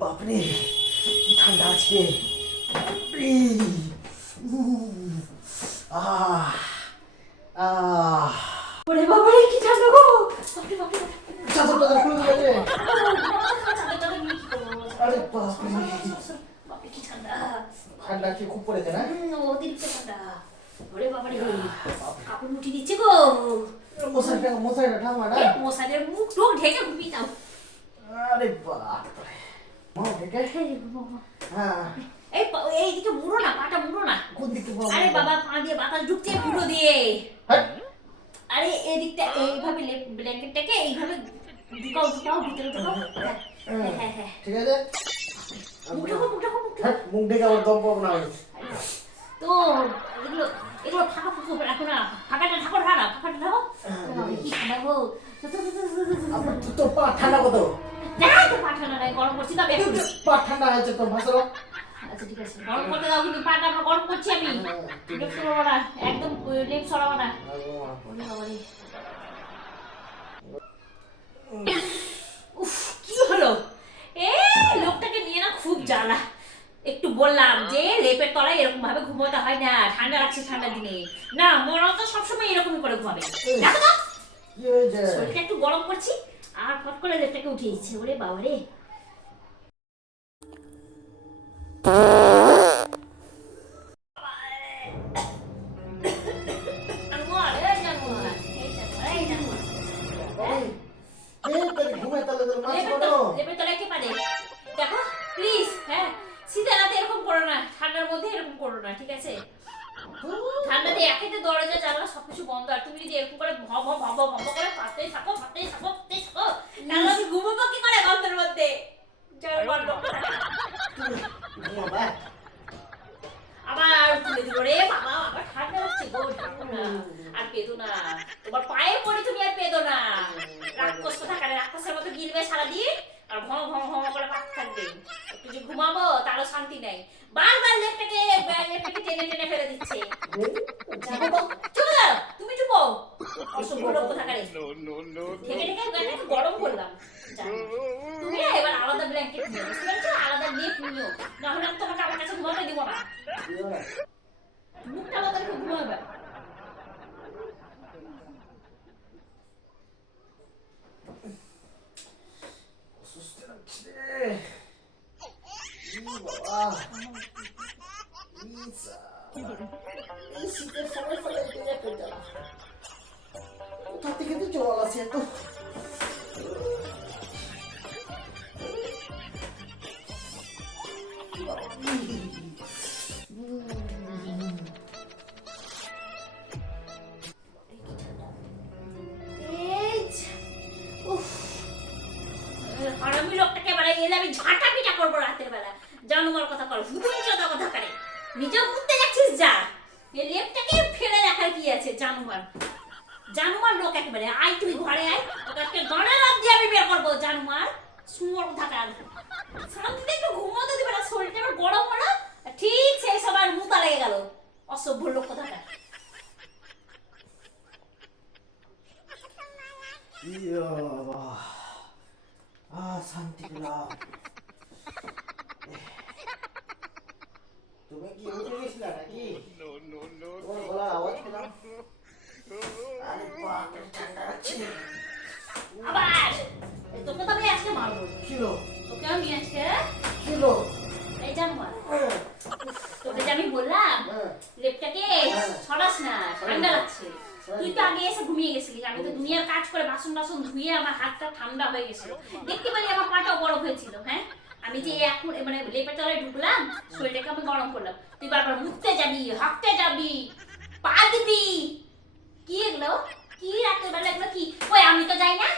বাপরে কি ঠান্ডা আজকে। বাপরে। আহ আহ ওরে বাবারে কি ঠান্ডা গো। বাপরে বাপরে চাদর টাদর খুলে দিয়েছে। চাদর নিয়ে কি করবো? আরে বাপরে বাপরে কি ঠান্ডা। ঠান্ডা কি খুব পড়েছে না? অতিরিক্ত ঠান্ডা। ওরে বাবারে কাপড় মুঠি দিচ্ছে গো। মশাইটা ঠান্ডা না? মশাদের মুখ টোক ঢেকে ঘুমিয়ে যাও। আরে বাপরে মা ঢেকে হ্যাঁ এইদিকে মুড়ো না, পাটা মুড়ো না। কোন দিকে আরে বাবা পা দিয়ে বাতাস ঢুকছে পুরো দিয়ে। আরে এদিকটা এইভাবে ব্ল্যাঙ্কেটটাকে এইভাবে ঢুকাও ভিতরে ঢুকাও। হ্যাঁ হ্যাঁ ঠিক আছে মুখ ঢাকো মুখ ঢেকে আমার দম পাবো না। তো এগুলো ফাঁকা ফুকো রাখো না, ফাঁকাটা ঢাকো কি ঠান্ডা গো। তোর পা ঠান্ডা কত? যাই তো পা ঠান্ডা নাই, গরম করছি তবে এখন। পা ঠান্ডা হয়েছে তোর ভাষা। আচ্ছা ঠিক আছে গরম করতে দাও, কিন্তু পাটা আমরা গরম করছি আমি। লেপ সরাবো না, একদম লেপ সরাবো না। ওরে বাবারে উফ কি হলো? লোকটাকে নিয়ে না খুব জ্বালা। একটু বললাম যে লেপের তলায় এরকম ভাবে ঘুমোতে হয় না, ঠান্ডা লাগছে ঠান্ডা দিনে। না মরা তো সবসময় এরকমই করে ঘুমাবে। দেখো তো শরীরটা একটু গরম করছি আর ফট করে লেপটাকে উঠিয়ে দিচ্ছে। ওরে বাবারে লেপের তলায় কে পারে? দেখো প্লিজ, হ্যাঁ শীতের রাতে এরকম করো না, ঠান্ডার মধ্যে এরকম করো না, ঠিক আছে? ঠান্ডাতে একেতে দরজা জানলা সবকিছু বন্ধ, আর তুমি যদি এরকম করে ভব করে পাতেই থাকো তাহলে আমি ঘুমোবো কি করে গন্ধের মধ্যে? আবার তুলে দিব রে বাবা, আবার ঠান্ডা লাগছে গো। ঢাকো না আর পেদো না, তোমার পায়ে পড়ে তুমি আর পেদো না। রাক্ষস কোথাকারে, রাক্ষসের মতো গিলবে সারাদিন আর ভম করে পাক থাকবে। একটু যে ঘুমাবো তারও শান্তি নাই, বারবার লেপটাকে টেনে ফেলে দিচ্ছে। চুপ দাও, তুমি চুপ হও। অসভ্য লোক কোথাকারে। ঢেকে গরম করলাম। তুমি না এবার আলাদা ব্ল্যাঙ্কেট নিও, বুঝতে পেরেছো? আলাদা লেপ নিও, না হলে আমি তোমাকে আমার কাছে ঘুমাতে দিব না। মুখটা আলাদা রেখে ঘুমাবে। কোথা থেকে তো জল আছে এত? আর আমি লোকটাকে এবারে এলে আমি ঝাঁটা পিটা করবো রাতের বেলা। জানুমার কথা কর, হুদুম চোদা কথা করে। নিজে ঘুরতে যাচ্ছিস যা, এই লেপটাকে ফেলে রাখার কি আছে? জানুমার লোক একেবারে। আয় তুই ঘরে আয়, তোকে গানের রাত দিয়ে আমি বের করবো। জানুমার সুমর থাকার শান্তিতে একটু ঘুমাতে দিবে না, শরীরটা এবার গরম হলো ঠিক সেই সময় মুতা লেগে গেল। অসভ্য লোক কোথাকার। শান্তি পেলাম। তুমি কি উঠে গেছিলা নাকি? তোমার গলার আওয়াজ পেলাম। আরে বাপরে ঠান্ডা লাগছে। আবার তোকে তো আমি আজকে মারবো। কিলো তোকে আমি আজকে কিলো এই জানুয়ার তোকে যে আমি বললাম লেপটাকে সরাস না, ঠান্ডা লাগছে। তুই তো আগে এসে ঘুমিয়ে গেছিলি, আমি তো দুনিয়ার কাজ করে বাসন ধুয়ে আমার হাতটা ঠান্ডা হয়ে গেছিল। দেখতে পারি আমার পাটাও বরফ হয়েছিল। হ্যাঁ আমি যে এখন মানে লেপের তলায় ঢুকলাম, শরীরটাকে আমি গরম করলাম। তুই বারবার মুততে যাবি, হাঁকতে যাবি, পা দিবি, কি এগুলো? কি রাখতে পারলে এগুলো কি? ওই আমি তো যাই না,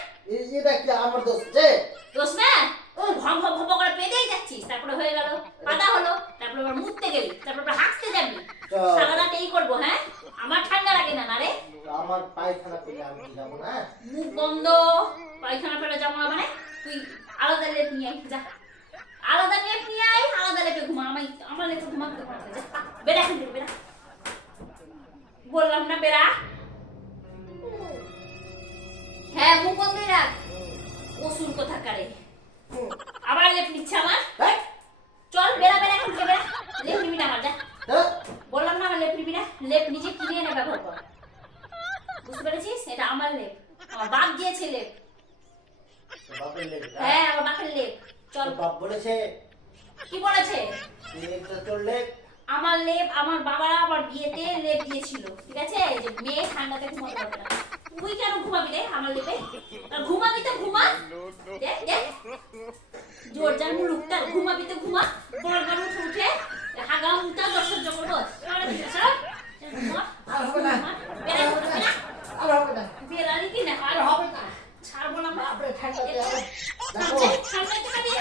এটা কি আমার দোষ? যে দোষ না, ও ভম করে পেদেই যাচ্ছিস, তারপরে হয়ে গেল পাদা হলো, তারপরে আবার মুততে গেলি, তারপরে হাঁকতে যাবি, সারা রাত এই করবো। হ্যাঁ আমার ঠান্ডা লাগে না? না রে আমার পায়খানা পেলে আমি কি যাবো না? মুখ বন্ধ, পায়খানা ফেলে যাবো না মানে? তুই আলাদা লেপ নিয়ে আয়, যা আলাদা লেপ নিয়ে আয়, আলাদা লেপে ঘুমা। আমার লেপে ঘুমাতে পারবে, যা বেড়া এখান থেকে, বেড়া বললাম না, বেড়া। হ্যাঁ মুখ বন্ধই রাখ, অসুর কোথাকারে। আবার লেপ নিচ্ছে আমার। তোর বাপ বলেছে কি বলেছে? লেপটা তোর লেপ। আমার লেপ আমার বাবারা আমার বিয়েতে লেপ দিয়েছিল, ঠিক আছে? যে মেয়ে ঠান্ডাতে ঘুমাতে পারবে না। তুই কেন ঘুমাবি রে আমার লেপে? আর ঘুমাবি তো ঘুমা। দেখ দেখ জোর জান মুলুকটা, ঘুমাবি তো ঘুমা। বড় বড় উঠে উঠে হাগা মুতা দর্শক জগৎ আরে সব ঘুমা। আর হবে না, বেলা হবে না, আর হবে না, বেলা কি না আর হবে না। ছাড়বো না বাপরে ঠান্ডাতে দেখো দেখো ঠান্ডাতে কাটিয়ে